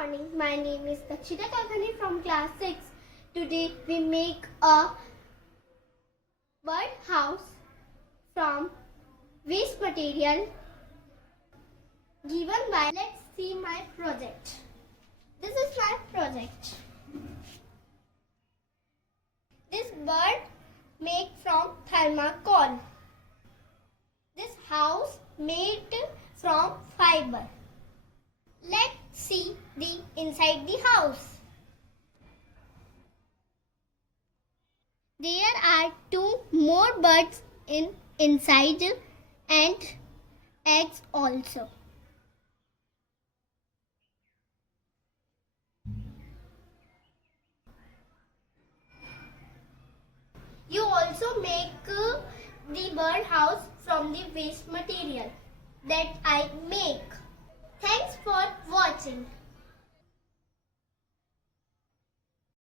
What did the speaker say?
morning. My name is Dakshita from class 6. Today we make a bird house from waste material given by. Let's see my project. This is my project. This bird made from thermocol. This house made from fiber. Let's see the inside the house. There are 2 more birds inside and eggs also. You also make the bird house from the waste material that I make. Thanks for watching.